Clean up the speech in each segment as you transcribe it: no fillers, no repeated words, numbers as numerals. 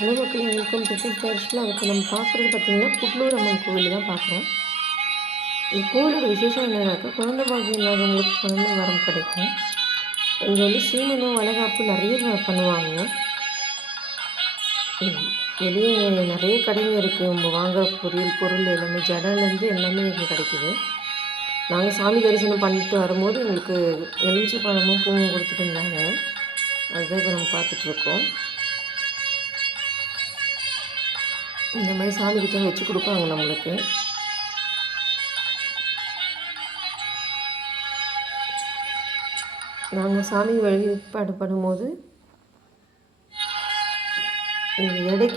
Hello மக்களே, welcome to பேர்ஸ்லாம். இப்போ நம்ம பார்க்குறது பார்த்திங்கன்னா புட்லூர் அம்மன் கோவில் தான் பார்க்குறோம். இந்த கோவிலோட விசேஷம் என்னன்னாக்கா, குழந்தை பாக்கியம் இல்லாதவங்களுக்கு குழந்தை வரம் கிடைக்கும். இங்கே வந்து சீமனம் வளைகாப்பு நிறைய பண்ணுவாங்க. வெளியே நிறைய கடைங்க இருக்குது. நம்ம வாங்குற பொருள் எல்லாமே ஜடலேருந்து எல்லாமே இங்கே கிடைக்கிது. நாங்கள் சாமி தரிசனம் பண்ணிட்டு வரும்போது எங்களுக்கு எலுமிச்சை பழமும் பூவும் கொடுத்துட்டு இருந்தாங்க. அதுதான் இப்போ நம்ம பார்த்துட்ருக்கோம். இந்த மாதிரி சாமிக்கிட்ட வச்சு கொடுப்பாங்க நம்மளுக்கு. நாங்கள் சாமி வழிபாடு பண்ணும்போது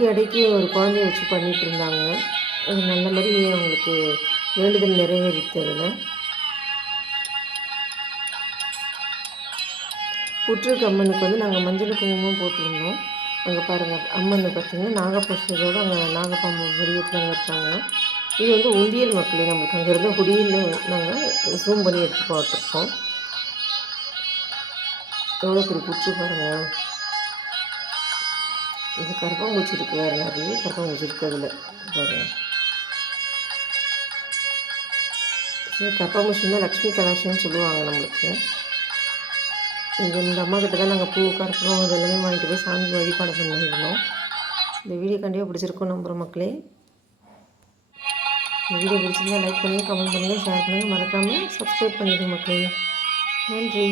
இடைக்கு ஒரு குழந்தைய வச்சு பண்ணிகிட்டு இருந்தாங்க. அது நல்ல மாதிரி அவங்களுக்கு வேண்டுதல் நிறைவேறித்ததில் புற்றுக்கு அம்மனுக்கு வந்து நாங்கள் மஞ்சள் குங்குமம் போட்டிருந்தோம். அங்கே பாருங்கள், அம்மன் பார்த்திங்கன்னா நாகபுஷ்பத்தோடு அங்கே நாகப்பாம்பு வடிவத்தில் அங்கே இருக்காங்க. இது வந்து உண்டியல் மக்களே, நம்மளுக்கு அங்கேருந்து குடியில் நாங்கள் ஜூம் பண்ணி எடுத்து பார்த்துருக்கோம். எவ்வளோ பெரிய புற்று பாருங்கள். இது கரப்பாம்பூச்சி இருக்குது, வேறு நிறைய கரப்பாம்பூச்சி இருக்குது அதில் பாருங்கள். சரி, கரப்பாம்பூச்சின்னா லக்ஷ்மி கலாட்சம்னு சொல்லுவாங்க நம்மளுக்கு. இந்த அம்மா கிட்ட தான் நாங்கள் பூ கற்பூரம் இதெல்லாமே வாங்கிட்டு போய் சாமி வழிபாடு பண்ணியிருந்தோம். இந்த வீடியோ கண்டிப்பாக பிடிச்சிருக்கோம் நம்புகிற மக்களே. இந்த வீடியோ பிடிச்சிருந்தா லைக் பண்ணுங்கள், கமெண்ட் பண்ணுங்கள், ஷேர் பண்ணுங்கள், மறக்காமல் சப்ஸ்கிரைப் பண்ணிடுங்க மக்களே. நன்றி.